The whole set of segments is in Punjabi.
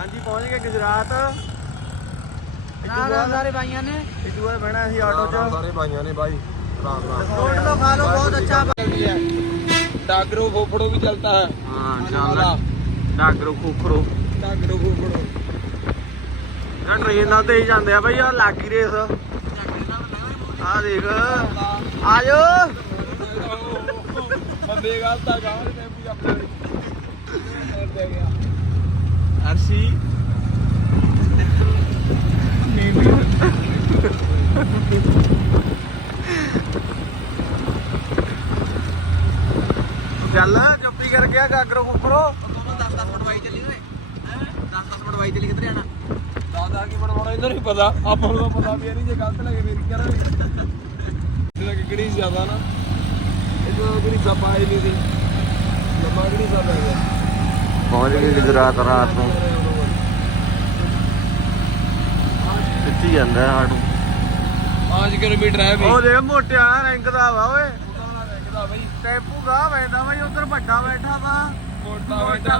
ਹਾਂਜੀ ਪਹੁੰਚ ਗਏ ਗੁਜਰਾਤ। ਰਾਮ ਸਾਰੇ ਭਾਈਆਂ ਨੇ। ਇਦੂ ਵਾਰ ਬਹਿਣਾ ਸੀ ਆਟੋ 'ਚ। ਸਾਰੇ ਭਾਈਆਂ ਨੇ ਬਾਈ ਰਾਮ ਰਾਮ। ਰੋਡ ਲੋ ਖਾ ਲੋ ਬਹੁਤ ਅੱਛਾ ਬਣਦੀ ਹੈ ਡਾਗਰੋ ਫੋਫੜੋ ਵੀ ਚਲਤਾ ਹੈ। ਹਾਂ ਚੱਲਦਾ ਡਾਗਰੋ ਖੋਖਰੋ ਡਾਗਰੋ ਫੋਫੜੋ। ਨਾ ਟ੍ਰੇਨ ਨਾਲ ਤੇ ਹੀ ਜਾਂਦੇ ਆ ਬਾਈ ਆ ਲਾਗੀ ਰੇਸ ਆ ਅਰਸ਼ੀ। ਚੱਲ ਚੁੱਪੀ ਕਰਕੇ ਆ ਗਾਗਰੋ ਖੋਖਰੋ 10 10 ਮਿੰਟ ਵਾਈ ਚੱਲੀ ਓਏ। 10 10 ਮਿੰਟ ਵਾਈ ਚੱਲੀ ਕਿੱਧਰ ਜਾਣਾ? ਦਾਦਾ ਕੀ ਬਣਵਾਉਣਾ ਇਹਨਾਂ ਨੂੰ ਹੀ ਪਤਾ। ਆਪਾਂ ਨੂੰ ਤਾਂ ਪਤਾ ਵੀ ਇਹ ਨਹੀਂ ਜੇ ਗਲਤ ਲੱਗੇ ਮੇਰੀ ਕਰਾਂਗੇ ਇਹਦਾ ਕਿ ਕਿਹੜੀ ਜ਼ਿਆਦਾ ਨਾ। ਇਹਦਾ ਕਿਹੜੀ ਸਭਾ ਹੀ ਨਹੀਂ ਸੀ। ਲੰਮਾ ਕਿਹੜੀ ਸਭਾ ਹੈ ਪਹੁੰਚ ਗਏ ਗੁਜਰਾਤ ਰਾਤ ਨੂੰ। ਕਿੱਥੇ ਜਾਂਦਾ ਆਟੋ 5 ਕਿਲੋਮੀਟਰ ਹੈ ਵੀ। ਉਹ ਦੇਖ ਮੋਟਿਆ ਰੈਂਕ ਦਾ ਵਾ ਓਏ। ਟੈਂਪੂ ਗਾਹ ਬੈਠਾ ਬਈ ਉਧਰ ਵੱਡਾ ਬੈਠਾ ਵਾ। ਮੋਟਾ ਬੈਠਾ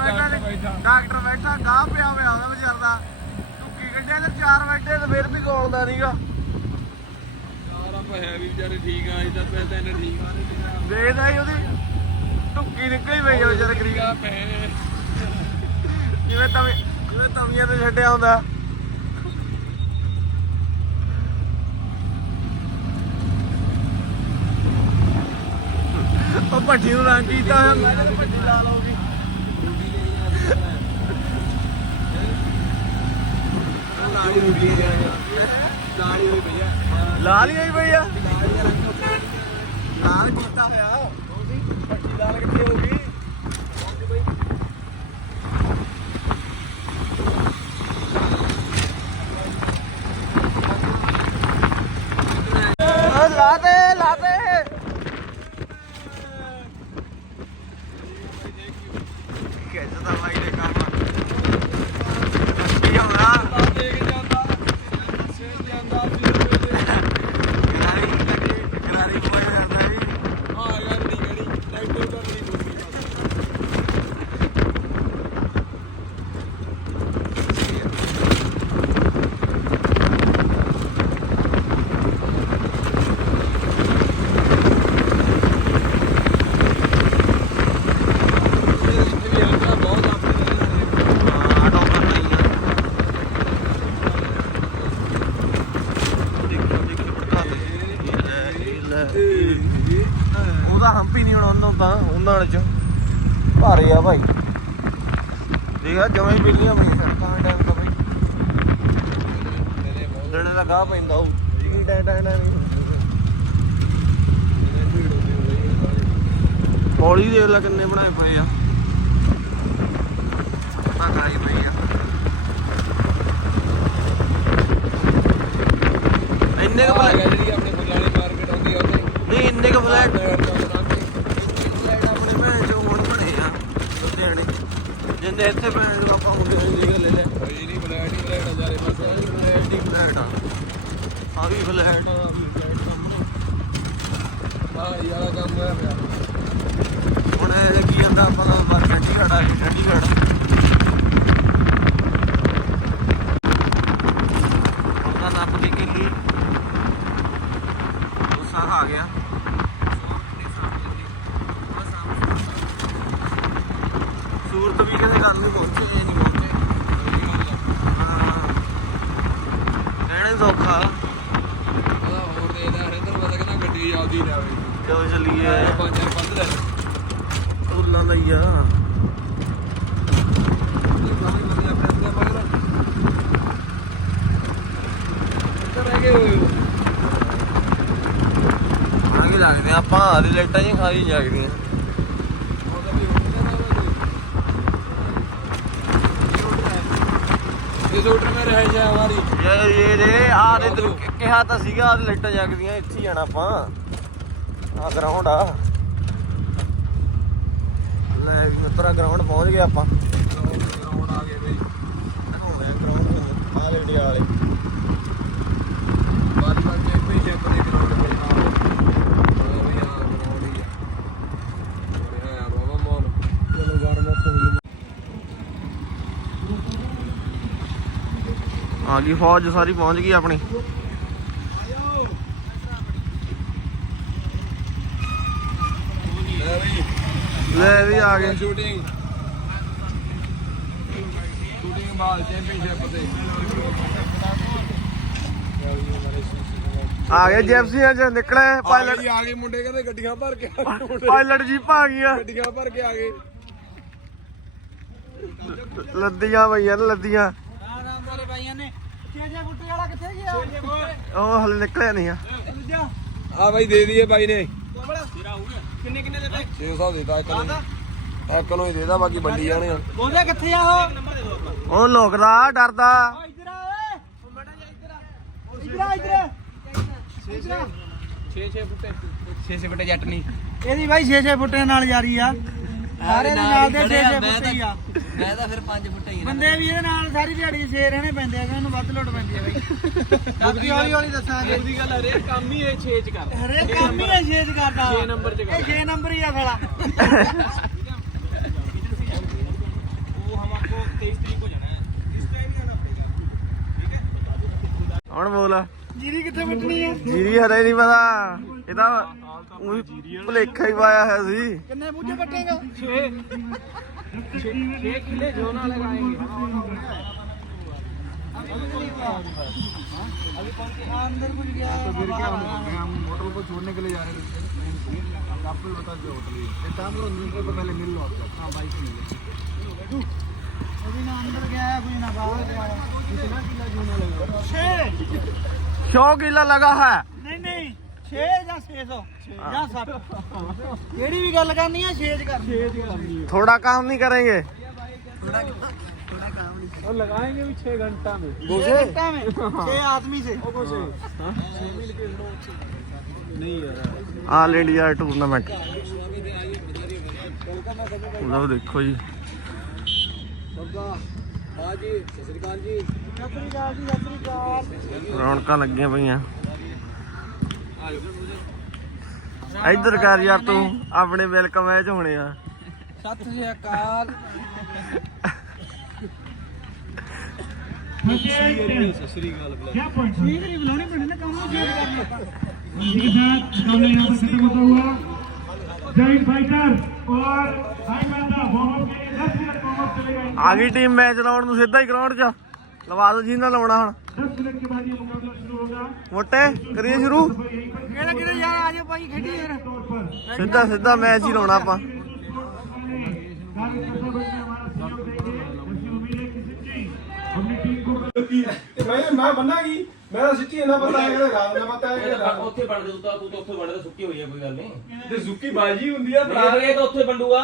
ਡਾਕਟਰ ਬੈਠਾ। ਗਾਹ ਪਿਆ ਹੋਇਆ ਉਹਦਾ ਵਿਚਾਰ ਦਾ ਟੁੱਕੀ ਕੱਢਿਆ ਤੇ ਚਾਰ ਬੈਠੇ ਤੇ ਫਿਰ ਵੀ ਕੋਲਦਾ ਨਹੀਂਗਾ ਯਾਰ ਆਪਾਂ ਹੈ ਵੀ ਵਿਚਾਰੇ ਠੀਕ ਆ ਇਦਾਂ ਪੈਸੇ ਇਹਨਾਂ ਠੀਕ ਆ। ਰਹੇ ਦੇਖਦਾ ਹੀ ਉਹਦੀ। ਟੁੱਕੀ ਨਿਕਲੀ ਪਈ ਆ ਵਿਚਾਰੇ ਗਰੀਬ। ਜਿਵੇਂ ਤਵੀ ਜਿਵੇਂ ਤਵੀਆਂ ਤੇ ਛੱਡਿਆ ਹੁੰਦਾ। ਉਹ ਭੱਠੀ ਨੂੰ ਰੰਗ ਕੀਤਾ ਹੋਇਆ ਹੁੰਦਾ। ਕਹਿੰਦੇ ਭੱਠੀ ਲਾਲ ਹੋ ਗਈ ਦਾੜੀ ਹੋਈ ਭਈਆ ਲਾਲ ਹੀ ਹੋਈ ਪਈ ਆ। ਲਾਲ ਕੀਤਾ ਹੋਇਆ। ਪੱਟੀ ਲਾਲ ਕਿੱਥੇ ਹੋ ਗਈ ਓ ਲਾ ਦੇ ਲਾ ਦੇ ਕਿੱਦਾਂ ਬਾਈ ਦੇ ਕੰਮ ਕੀ ਹੋਣਾ ਦੇਖ ਜਾਂਦਾ ਸਿਰ ਜਾਂਦਾ ਫਿਰ ਗਰਾਰੀ ਲੱਗੇ ਗਰਾਰੀ ਕੋਈ ਕਰਦਾ ਵੀ ਹਾਂ ਯਾਰ ਨਹੀਂ ਗੜੀ ਲਾਈਟੋ ਤਾਂ ਨਹੀਂ ਦੂਸਰੀ ਬਹੁਤ ਆਪਣੇ ਆਟੋ ਕਰਨਾ ਹੀ ਆ ਦੇਖੋ ਦੇਖੋ ਬੜਕਾ ਲੈ ਉਹਦਾ ਹੰਪ ਹੀ ਨਹੀਂ ਹੁਣ ਉਹਨਾਂ ਤਾਂ ਉਹਨਾਂ ਨਾਲ ਚ। ਭਾਰੇ ਆ ਭਾਈ। ਦੇਖਾ ਜਮਾਂ ਹੀ ਬਿੱਲੀਆਂ ਪਈਆਂ ਸੜਕਾਂ ਟਾਈਮ ਤਾਂ ਭਾਈ ਦਿਨੇ ਦਾ ਗਾਹ ਪੈਂਦਾ ਉਹ ਕੀ ਟਾਈਮ ਟਾਈਮ ਨਹੀਂ ਹੌਲੀ ਦੇਖ ਲੈ ਕਿੰਨੇ ਬਣਾਏ ਪਏ ਆ। ਤਾਂ ਕਰਾਈ ਪਈ ਆ। ਇੰਨੇ ਕੁ ਫਲੈਟ ਜਿਹੜੀ ਆਪਣੇ ਫੁੱਲਾਂ ਵਾਲੀ ਮਾਰਕੀਟ ਆਉਂਦੀ ਆ ਉੱਥੇ ਨਹੀਂ ਇੰਨੇ ਕੁ ਫਲੈਟ ਫਲੈਟ ਫਲੈਟ ਆਪਣੇ ਭੈਣ ਚੋਂ ਹੁਣ ਬਣੇ ਆ ਲੁਧਿਆਣੇ ਜਿੰਨੇ ਇੱਥੇ ਭੈਣ ਨੂੰ ਆਪਾਂ ਮੁੰਡੇ ਦੀ ਜਗ੍ਹਾ ਲੈ ਲੈ। ਹੋਈ ਨਹੀਂ ਫਲੈਟ ਹੀ ਫਲੈਟ ਆ ਜਾਰੇ ਬਸ ਫਲੈਟ ਹੀ ਫਲੈਟ ਆ ਆ ਵੀ ਫਲੈਟ ਆ ਆਹ ਵੀ ਫਲੈਟ ਸਾਹਮਣੇ ਹਾਂ। ਯਾਰਾ ਕੰਮ ਹੋਇਆ ਪਿਆ। ਹੁਣ ਇਹ ਕੀ ਜਾਂਦਾ ਆਪਾਂ ਦਾ ਬਾਹਰ ਚੰਡੀਗੜ੍ਹ ਆ ਗਏ ਚੰਡੀਗੜ੍ਹ ਉਹਦਾ ਨੱਪ ਕੇ ਕਿੱਲੀ ਉਸਾ ਆ ਗਿਆ ਸੂਰਤ ਵੀ ਕਹਿੰਦੇ ਗੱਲ ਨੂੰ ਪਹੁੰਚੇ ਇਹ ਨਹੀਂ ਪਹੁੰਚੇ ਹਾਂ ਸੌਖਾ। ਉਹਦਾ ਹੋਰ ਦੇ ਦਾ ਹਰਿੰਦਰ ਪਤਾ ਕਹਿੰਦਾ ਗੱਡੀ ਆਉਂਦੀ ਨਾ ਹੋਵੇ ਕਿਉਂ ਚੱਲੀਏ? ਪੰਜ ਚਾਰ ਪੰਜ ਲੈ ਫੁੱਲਾਂ ਦਾ ਹੀ ਆ ਲੱਗਦੇ ਆਪਾਂ ਆਦੇ ਲਾਈਟਾਂ ਜੀ ਖਾਲੀ ਜਾਗਦੀਆਂ ਉਹਦਾ ਵੀ ਹੋ ਗਿਆ ਨਾ ਇਹ ਰੋਡ ਮੇ ਰਹਿ ਜਾ ਹਮਾਰੀ ਯਾਰ ਇਹ ਦੇ ਆ ਦੇ ਤੈਨੂੰ ਕਿ- ਕਿਹਾ ਤਾਂ ਸੀਗਾ ਆਦੇ ਲਾਈਟਾਂ ਜਗਦੀਆਂ, ਇੱਥੇ ਹੀ ਜਾਣਾ ਆਪਾਂ। ਆ ਗਰਾਊਂਡ ਆ। ਲੈ ਵੀ ਮਿੱਤਰਾ ਗਰਾਊਂਡ ਪਹੁੰਚ ਗਏ ਆਪਾਂ ਗਰਾਊਂਡ ਆ ਗਏ ਬਈ ਦਿਖਾਉਂਦੇ ਆ ਗਰਾਊਂਡ ਆ ਲੈ ਇੰਡੀਆ ਵਾਲੇ ਬਾਤ ਬਾਤ ਜੇ ਪਈ ਜੇ ਆਪਣੇ ਗਰਾਊਂਡ ਤੇ ਨਾਲ ਉਹ ਵੀ ਆ ਗਰਾਊਂਡ ਹੀ ਆ ਬੜਿਆ ਆ ਬਾਬਾ ਮੋਲ ਚਲੋ ਵਾਰਮ ਅਪ ਹੋ ਗਈ ਆ ਗਈ ਫੌਜ ਸਾਰੀ ਪਹੁੰਚ ਗਈ ਆਪਣੀ। ਲੈ ਵੀ ਆ ਗਏ। ਸ਼ੂਟਿੰਗ ਸ਼ੂਟਿੰਗ ਬਾਲ ਚੈਂਪੀਅਨਸ਼ਿਪ ਤੇ। ਆ ਗਏ ਜੈਪਸੀਆਂ ਚ ਨਿਕਲੇ ਪਾਇਲਟ ਆ ਗਏ ਮੁੰਡੇ ਕਹਿੰਦੇ ਗੱਡੀਆਂ ਭਰ ਕੇ। ਪਾਇਲਟ ਜੀਪਾਂ ਆ ਗਈਆਂ ਗੱਡੀਆਂ ਭਰ ਕੇ ਆ ਗਏ। ਲੱਦੀਆਂ ਭਈਆਂ ਲੱਦੀਆਂ ਆਰਾਮ ਵਾਲੇ ਭਾਈਆਂ ਨੇ ਛੇ ਛੇ ਬੁੱਟੇ ਵਾਲਾ ਕਿੱਥੇ ਗਿਆ? ਉਹ ਹਲੇ ਨਿਕਲਿਆ ਨਹੀਂ ਆ। ਆ ਬਾਈ ਦੇ ਦਈਏ ਬਾਈ ਨੇ। ਕਿੰਨੇ ਕਿੰਨੇ ਦੇ ਪੈ 600 ਦਿੱਤਾ ਇੱਕ ਨੂੰ ਇੱਕ ਨੂੰ ਹੀ ਦੇਦਾ ਬਾਕੀ ਵੰਡੀ ਜਾਣੇ ਆ। ਉਹਦੇ ਕਿੱਥੇ ਆ ਉਹ? ਉਹ ਲੋਕਦਾ ਡਰਦਾ। ਇੱਧਰ ਆ ਓਏ। ਇੱਧਰ ਆ। ਇੱਧਰ 6 6 ਬੁੱਟੇ 6 6 ਬੁੱਟੇ ਜੱਟ ਨਹੀਂ ਇਹਦੀ ਭਾਈ 6 6 ਬੁੱਟੇ ਨਾਲ ਜਾਰੀ ਆ। ਸਾਰੇ ਦੇ ਨਾਲ ਦੇ 6 6 ਬੁੱਟੇ ਹੀ ਆ। ਮੈਂ ਤਾਂ ਫਿਰ ਪੰਜ ਫੁੱਟ ਹੀ ਬੰਦੇ ਵੀ ਇਹਦੇ ਨਾਲ ਸਾਰੀ ਦਿਹਾੜੀ 6 ਰਹਿਣੇ ਪੈਂਦੇ ਆ ਕਿ ਇਹਨੂੰ ਵੱਧ ਲੋਡ ਪੈਂਦੀ ਆ ਭਾਈ ਕਾਫੀ ਹੌਲੀ ਹੌਲੀ ਦੱਸਾਂਗੇ ਦੀ ਗੱਲ ਹਰੇਕ ਕੰਮ ਹੀ ਇਹ 6 ਚ ਕਰ ਹਰੇਕ ਕੰਮ ਹੀ ਇਹ 6 ਚ ਕਰਦਾ। 6 ਨੰਬਰ ਚ ਇਹ 6 ਨੰਬਰ ਹੀ ਆ ਸਾਲਾ। ਹੁਣ ਬੋਲ। ਜੀਰੀ ਕਿੱਥੇ ਮੁੱਟਣੀ ਆ? ਜੀਰੀ ਹਰੇ ਨਹੀਂ ਪਤਾ। ਇਹ ਤਾਂ ਊਂ ਭੁਲੇਖਾ ਹੀ ਪਾਇਆ ਹੋਇਆ ਸੀ। ਕਿੰਨੇ ਬੂਝੇ ਕੱਟੇਗਾ? 6 किले झोना लगाएँगे अंदर कुछ गया तो हम होटल को छोड़ने के लिए जा रहे थे आपको भी बता दिया होटल एक काम करो पहले मिल लो आप हाँ बाइक से मिले अभी ना अंदर गया है कुछ ना बाहर गया है किला लगा सौ किला लगा है हाँ। करनी थोड़ा काम नहीं करेंगे। और लगाएँगे भी घंटा में। घंटा में आदमी से। ओ हाँ। नहीं यार। All India tournament. ਲਓ देखो जी। रौनक लगे ਪਈਆਂ ਇਧਰ ਕਰ ਯਾਰ ਤੂੰ ਆਪਣੇ ਵੈਲਕਮ ਮੈਚ ਹੋਣੇ ਆ। ਸਤਿ ਸ੍ਰੀ ਅਕਾਲ। ਸਤਿ ਟੀਮ ਮੈਚ ਲਾਉਣ ਨੂੰ ਸਿੱਧਾ ਹੀ ਗਰਾਊਂਡ 'ਚ। ਲਵਾ ਦੋ ਨਾ ਲਾਉਣਾ ਹੁਣ। ਮੋਟੇ ਕਰੀਏ ਸ਼ੁਰੂ? ਕਿਹੜਾ ਕਿਹੜਾ ਯਾਰ ਆ ਜਾ ਭਾਈ ਖੇਡੀ ਯਾਰ ਸਿੱਧਾ ਸਿੱਧਾ ਮੈਚ ਹੀ ਲਾਉਣਾ ਆਪਾਂ। ਵੀ ਲੱਗੀ ਮੈਂ ਮੈਂ ਬੰਨਾਂਗੀ ਮੈਂ ਤਾਂ ਸਿੱਟੀ ਇਹਨਾਂ ਪਤਾ ਹੈ ਕਿਹੜਾ ਰਾਤ ਦਾ ਪਤਾ ਹੈ ਇਹ ਉੱਥੇ ਬਣ ਦੇ ਤੂੰ ਤੂੰ ਤਾਂ ਉੱਥੇ ਬਣ ਸੁੱਕੀ ਹੋਈ ਆ ਕੋਈ ਗੱਲ ਨਹੀਂ। ਤੇ ਜ਼ੁੱਕੀ ਬਾਜੀ ਹੁੰਦੀ ਆ ਭਰਾ। ਇਹ ਤਾਂ ਉੱਥੇ ਬੰਡੂਗਾ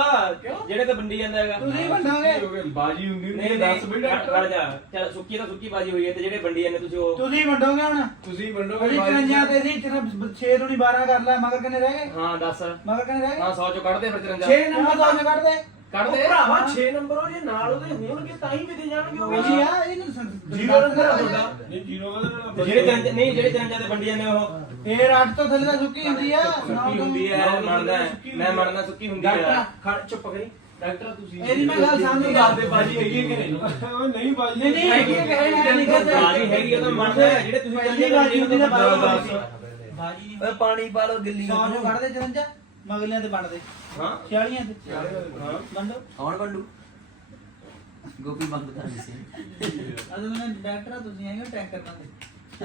ਜਿਹੜੇ ਤਾਂ ਵੰਡੀ ਜਾਂਦਾ ਹੈਗਾ। ਤੁਸੀਂ ਵੰਡਾਂਗੇ। ਬਾਜੀ ਹੁੰਦੀ ਨਹੀਂ 10 ਮਿੰਟ ਖੜ ਜਾ। ਚੱਲ ਸੁੱਕੀ ਤਾਂ ਸੁੱਕੀ ਬਾਜੀ ਹੋਈ ਹੈ ਤੇ ਜਿਹੜੇ ਵੰਡੀ ਜਾਂਦੇ ਤੁਸੀਂ ਉਹ ਤੁਸੀਂ ਵੰਡੋਗੇ ਹੁਣ? ਤੁਸੀਂ ਵੰਡੋਗੇ ਅਸੀਂ ਚਰੰਜਾਂ ਤੇ ਸੀ ਤੇਰਾ 6 ਤੋਂ 12 ਕਰ ਲੈ ਮਗਰ ਕਿੰਨੇ ਰਹਿ ਗਏ? ਹਾਂ 10 ਮਗਰ ਕਿੰਨੇ ਰਹਿ ਗਏ? ਹਾਂ 100 ਚੋਂ ਕੱਢ ਫਿਰ ਚਰੰਜਾਂ 6 ਨੰਬਰ 100 ਚੋਂ ਕੱਢ ਕੱਢ ਦੇ। ਭਰਾਵਾ 6 ਨੰਬਰ ਉਹ ਜੇ ਨਾਲ ਉਹਦੇ ਹੋਣਗੇ ਤਾਂ ਹੀ ਵੀ ਦੇ ਜਾਣਗੇ ਉਹ। ਜੀ ਆ ਇਹਨੂੰ ਜੀਰੋ ਨੰਬਰ ਹੁੰਦਾ ਨਹੀਂ ਜੀਰੋ ਦਾ ਜਿਹੜੇ ਤਿਰੰਜਾ ਨਹੀਂ ਜਿਹੜੇ ਤਿਰੰਜਾ ਦੇ ਬੰਡੀ ਜਾਂਦੇ ਉਹ। ਫੇਰ 8 ਤੋਂ ਥੱਲੇ ਤਾਂ ਸੁੱਕੀ ਹੁੰਦੀ ਆ। ਸੁੱਕੀ ਹੁੰਦੀ ਹੈ ਮੰਨਦਾ ਹੈ। ਮੈਂ ਮੰਨਦਾ ਸੁੱਕੀ ਹੁੰਦੀ ਹੈ ਡਾਕਟਰ ਖੜ ਚੁੱਪ ਕਰੀ। ਡਾਕਟਰ ਤੁਸੀਂ ਇਹਦੀ ਮੈਂ ਗੱਲ ਸਮਝ ਗਿਆ ਦੇ ਬਾਜੀ ਹੈਗੀ ਹੈ ਕਿ ਨਹੀਂ? ਨਹੀਂ ਬਾਜੀ ਨਹੀਂ ਨਹੀਂ ਹੈਗੀ ਹੈ ਕਿ ਹੈ ਨਹੀਂ? ਕਹਿੰਦੇ ਬਾਜੀ ਹੈਗੀ ਤਾਂ ਮੰਨਦਾ ਹੈ। ਜਿਹੜੇ ਤੁਸੀਂ ਪਹਿਲੀ ਬਾਜੀ ਹੁੰਦੀ ਨਾ ਬਾਜੀ ਹੁੰਦੀ ਬਾਜੀ ਓਏ ਪਾਣੀ ਪਾ ਲੋ ਗਿੱਲੀ ਨੂੰ ਕੱਢ। ਦੇ 54 ਮਗਲਿਆਂ ਤੇ ਵੰਡ ਦੇ ਹਾਂ। 46 ਤੇ। ਵੰਡੋ। ਕੌਣ ਬੰਡੂ ਗੋਪੀ ਬੰਦ ਕਰ ਦਿੱਤੀ ਅਦੋਂ ਮੈਂ ਡਾਕਟਰ ਆ ਤੁਸੀਂ ਹੈਗੇ ਟੈਂਕਰ ਬੰਦੇ।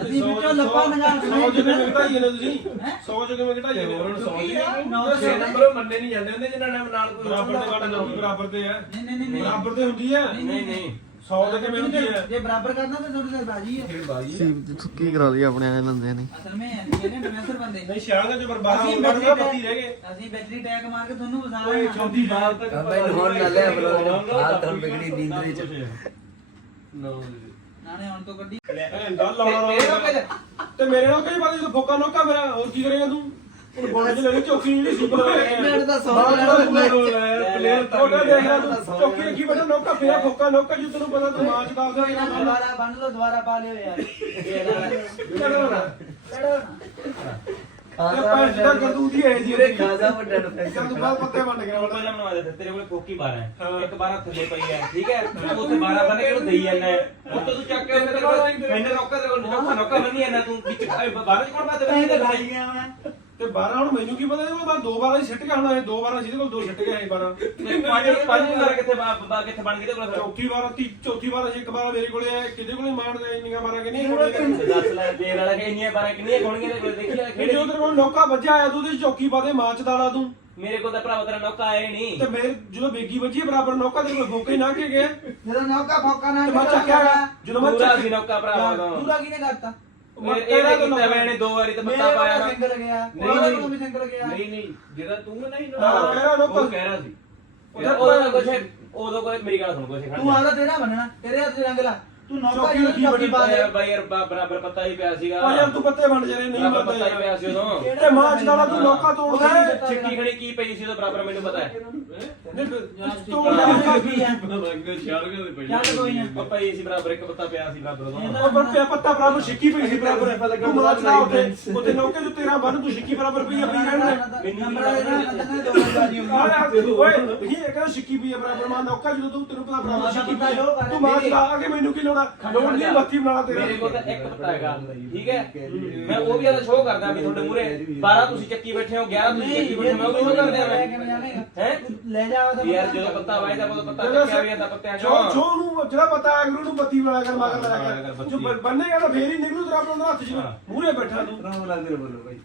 ਅਸੀਂ ਵਿੱਚੋਂ ਲੱਪਾ ਨਗਾ ਸੌ ਚ ਕਿਵੇਂ ਘਟਾਈਏ ਨੇ ਤੁਸੀਂ। ਹੈਂ? 100 ਚ ਕਿਵੇਂ ਘਟਾਈਏ ਨੇ ਹੁਣ 100 ਸੁੱਕੀ ਆ, ਨੌ ਦੇ ਸੌ 6 ਨੰਬਰ ਮੰਨੇ ਨਹੀਂ ਜਾਂਦੇ ਹੁੰਦੇ ਜਿਨ੍ਹਾਂ ਨੇ ਨਾਲ ਕੋਈ ਬਰਾਬਰ ਜਾਊਗੀ ਬਰਾਬਰ ਤੇ ਹੈ ਨਹੀਂ ਨਹੀਂ ਨਹੀਂ ਬਰਾਬਰ ਤੇ ਹੁੰਦੀ ਹੈ ਨਹੀਂ ਨਹੀਂ। 100 ਤੇ ਕਿਵੇਂ ਹੁੰਦੀ ਹੈ ਜੇ ਬਰਾਬਰ ਕਰਨਾ ਤਾਂ ਤੁਹਾਡੇ ਨਾਲ ਬਾਜੀ ਹੈ ਸੁੱਕੀ ਕਰਾ ਲਈ ਆਪਣੇ ਆਲੇ ਬੰਦੇ ਨੇ ਅਸਲ ਵਿੱਚ ਇਹਨੇ ਡਿਫੈਂਸਰ ਬੰਦੇ ਨਹੀਂ ਸ਼ਾਇਦ ਚ ਬਰਬਾਦ ਹੋ ਗਿਆ ਬੱਤੀ ਰਹਿ ਗਏ ਅਸੀਂ ਬੈਟਰੀ ਟੈਗ ਮਾਰ ਕੇ ਤੁਹਾਨੂੰ ਵਸਾ ਓਏ ਲੈਣਾ 34 ਸਾਲ ਤੱਕ ਮੈਨੂੰ ਹੁਣ ਨਾ ਲੈ ਬਲੋ ਹਾਲ ਤਾਂ ਬਿਗੜੀ ਨੀਂਦਰੇ ਚ ਨਾਲੇ ਹੁਣ ਤੋਂ ਗੱਡੀ ਗੱਲ ਲਾਉਣਾ ਤੇ ਮੇਰੇ ਨਾਲ ਕਈ ਵਾਰੀ ਫੋਕਾ ਨੋਕਾ ਮੇਰਾ ਹੋਰ ਕੀ ਕਰੇਗਾ ਤੂੰ ਹੁਣ ਬੋਲੇ ਚ ਲੈਣੀ ਚੌਕੀ ਜਿਹੜੀ ਸੀ। ਮੈਨੂੰ ਤਾਂ ਸੌ ਪਲੇਅਰ ਤਾਂ ਉਹਦਾ ਦੇਖ ਰਿਹਾ ਤੂੰ। ਚੌਕੀ ਰੱਖੀ ਬੈਠਾ ਨੋਕਾ ਪਿਆ ਫੋਕਾ ਨੋਕਾ ਜਿ ਤੈਨੂੰ ਪਤਾ ਤੂੰ ਮਾਂ ਚ ਦੱਸ ਕੋਈ ਨਾ ਦੁਬਾਰਾ ਬੰਨ ਲਓ ਦੁਬਾਰਾ ਪਾ ਲਿਓ ਯਾਰ। ਚਲੋ ਨਾ। ਤੇ ਪੈਂਚ ਦਾ ਗਰਦੂ ਦੀ ਹੈ ਜੀ ਪੂਰੇ ਖਾਸਾ ਵੱਡਾ ਡਿਫੈਂਸ ਤੂੰ ਬਾਅਦ ਪੱਤੇ ਵੰਡ ਗਿਆ ਹੁਣ ਪਹਿਲਾਂ ਬਣਵਾ ਦੇ ਤੇਰੇ ਕੋਲ ਕੋਕੀ 12 ਹੈ। ਹਾਂ। ਇੱਕ 12 ਥੱਲੇ ਪਈ ਹੈ ਠੀਕ ਹੈ? ਤੂੰ ਉੱਥੇ 12 ਬਣ ਕੇ ਉਹਨੂੰ ਦੇਈ ਜਾਂਦਾ ਹੈ। ਹੁਣ ਤੂੰ ਚੱਕ ਕੇ ਤੇਰੇ ਕੋਲ ਮੈਨੂੰ ਤੇਰੇ ਕੋਲ ਨੌਕਾ ਨੌਕਾ ਮੰਨੀ ਜਾਂਦਾ ਤੂੰ। ਵਿੱਚ 12 ਚ ਕੋਣ ਬਾਤ ਪੈਸੇ ਤਾਂ ਬਣੀ ਖਾਈ ਗਿਆ ਮੈਂ। ਤੇ 12 ਹੁਣ ਮੈਨੂੰ ਕੀ ਪਤਾ ਕੋਲ ਬਾਅਦ ਦੋ 12 ਹੀ ਸਿੱਟ ਗਿਆ ਹੁਣ ਇਹ ਦੋ 12 ਜਿਹਦੇ ਕੋਲ ਦੋ ਸਿੱਟ ਗਿਆ ਇਹ 12 ਪੰਜ ਪੰਜ ਵਾਰ ਕਿੱਥੇ ਬਾ- ਬਾ- ਕਿੱਥੇ ਬਣ ਤੇ ਕੋਲ ਚੌਥੀ ਵਾਰ ਤੀ ਚੌਥੀ ਵਾਰ ਇੱਕ ਵਾਰ ਮੇਰੇ ਕੋਲੇ ਹੈ ਕਿਹਦੇ ਕੋਲੇ ਮਾਰ ਦੇ ਇੰਨੀਆਂ ਮਾਰਾਂ ਕਿ ਨਹੀਂ ਦੱਸ ਲੈ ਤੇਰੇ ਵਾਲਾ ਕਿ ਇੰਨੀਆਂ 12 ਕਿੰਨੀਆਂ ਗੋਲੀਆਂ ਦੇ ਕੋਲ ਦੇਖੀ ਲੈ ਇਹ ਕਿਹੜੇ ਜੋ ਤੇਰੇ ਕੋਲ ਨੌਕਾ ਵੱਜਿਆ ਆਇਆ ਤੂੰ ਉਹਦੀ ਚੌਕੀ ਪਾਦੇ ਮਾਚ ਦਾਲਾ ਤੂੰ। ਮੇਰੇ ਕੋਲ ਤਾਂ ਭਰਾਵਾ ਤੇਰਾ ਨੌਕਾ ਆਇਆ ਹੀ ਨਹੀਂ। ਤੇ ਮੇਰੇ ਜਦੋਂ ਬੇਗੀ ਵੱਜੀ ਬਰਾਬਰ ਨੌਕਾ ਤੇਰੇ ਕੋਲ ਫੋਕੇ ਨਾ ਕੇ ਗਿਆ। ਤੇ ਜਦੋਂ ਨੌਕਾ ਫੌਕਾ ਨਾ ਮੈਂ ਚੱਕਿਆ ਗਿਆ ਜਦੋਂ ਮੈਂ ਪੂਰਾ ਚੱਕਿਆ ਸੀ ਨੌਕਾ ਭਰਾਵਾ ਦਾ ਪੂਰਾ ਕਿਨੇ ਕਰਤਾ? ਕੀਤਾ ਦੋ ਵਾਰੀ ਤਾਂ ਮੇਰੇ ਪੱਤਾ ਪਾਇਆ ਕੋਲ ਨਾ। ਸਿੰਗਲ ਗਿਆ। ਨਹੀਂ, ਉਹਦੇ ਨਹੀਂ। ਕੋਲ ਵੀ ਸਿੰਗਲ ਗਿਆ। ਨਹੀਂ ਨਹੀਂ ਜਿਹੜਾ ਤੂੰ ਨਹੀਂ ਹਾਂ, ਕਹਿ ਰਿਹਾ ਨੌਕਾ। ਉਹ ਕਹਿ ਰਿਹਾ ਸੀ। ਉਦੋਂ ਕੁਛ ਉਦੋਂ ਕੋਈ ਮੇਰੀ ਗੱਲ ਸੁਣ ਕੁਛ ਖੜ ਤੂੰ ਆਦਾ ਤੇਰਾ ਬਣਨਾ ਤੇਰੇ ਹੱਥ ਰੰਗ ਲਾ। ਤੂੰ ਨੌਕਾ ਚੌਕੀ ਜੀ ਰੱਖੀ ਚੌਕੀ ਬੜੀ ਪਾ ਜਾ ਬਾਈ ਯਾਰ ਬਾ- ਬਰਾਬਰ ਪੱਤਾ ਹੀ ਪਿਆ ਸੀਗਾ। ਉਹ ਯਾਰ ਤੂੰ ਪੱਤੇ ਵੰਡ ਜਰੇ ਨਹੀਂ ਬਰਾਬਰ ਪਤਾ ਹੀ ਪਿਆ ਸੀ ਉਦੋਂ। ਤੇ ਮਾਚ ਦਾਲਾ ਤੂੰ ਨੌਕਾ ਤੋੜਦਾ ਹੈ ਚਿੱਟੀ ਖੜੀ ਕੀ ਪਈ ਸੀ ਉਦੋਂ ਬਰਾਬਰ ਮੈਨੂੰ ਪਤਾ ਹੈ। ਤੋੜ ਨੌਕਾ ਕੀ ਆ ਰੰਗ ਸ਼ਾਰਗ ਦੇ ਪਈ ਚੱਲ ਕੋਈ ਨਾ। ਉਹ ਪਈ ਸੀ ਬਰਾਬਰ ਇੱਕ ਪੱਤਾ ਪਿਆ ਸੀ ਬਰਾਬਰ ਉਦੋਂ। ਉਹ ਪਰ ਪਿਆ ਪੱਤਾ ਬਰਾਬਰ ਛਿੱਕੀ ਪਈ ਸੀ ਬਰਾਬਰ। ਤੂੰ ਮਾਚ ਦਾ ਉੱਤੇ ਉੱਤੇ ਨੌਕੇ ਜੋ ਤੇਰਾ ਬਨ ਤੂੰ ਛਿੱਕੀ ਬਰਾਬਰ ਪਈ ਆ ਪਈ ਰਹਿਣ ਨੰਬਰ ਦੇ ਨਾ ਅੰਦਰ ਦੋ ਵਾਰੀ ਦੇ ਓਏ ਇਹ ਕਹਿੰਦਾ ਛਿੱਕੀ ਪਈ ਆ ਬਰਾਬਰ। ਮਾਂ ਨੌਕਾ ਜਦੋਂ ਤੂੰ ਤੈਨੂੰ ਪਤਾ ਬਰਾਬਰ ਛਿੱਕੀ ਪਈ ਆ। ਤੂੰ ਮਾਚ ਦਾ ਆ ਕੇ ਮੈਨੂੰ ਕੀ ਲੋੜਾ ਲੋੜ ਨਹੀਂ ਬੱਤੀ ਬਣਾ ਤੇਰਾ। ਮੇਰੇ ਕੋਲ ਤਾਂ ਇੱਕ ਪੱਤਾ ਹੈਗਾ ਠੀਕ ਹੈ? ਮੈਂ ਉਹ ਵੀ ਆਦਾ ਸ਼ੋਅ ਕਰਦਾ ਵੀ ਤੁਹਾਡੇ ਮੂਰੇ 12 ਤੁਸੀਂ ਚੱਕੀ ਬੈਠੇ ਹੋ 11 ਤੁਸੀਂ ਚੱਕੀ ਬੈਠੇ ਹੋ ਮੈਂ ਉਹ ਵੀ ਸ਼ੋਅ ਕਰ ਦਿਆਂ ਹੈ? ਲੈ ਜਾ ਉਹਦਾ ਯਾਰ ਜਦੋਂ ਪੱਤਾ ਵਾਇਦਾ ਉਦੋਂ ਪੱਤਾ ਚੱਕਿਆ ਵੀ ਜਾਂਦਾ ਪੱਤਿਆਂ ਜੋ ਚੋਂ। ਜੋ ਨੂੰ ਜਿਹੜਾ ਪਤਾ ਹੈ ਗੁਰੂ ਨੂੰ ਬੱਤੀ ਬਣਾ ਕਰ ਮਗਰ ਲਾਇਆ ਕਰ ਜੋ ਬੰਨੇਗਾ ਤਾਂ ਫੇਰ ਹੀ ਨਿਕਲੂ ਤੇਰਾ ਆਪਣਾ ਹੱਥ 'ਚ ਮੂਰੇ ਬੈਠਾ ਤੂੰ। ਰਾਮ ਲੱਗਦੇ ਬੋਲੋ ਭਾਈ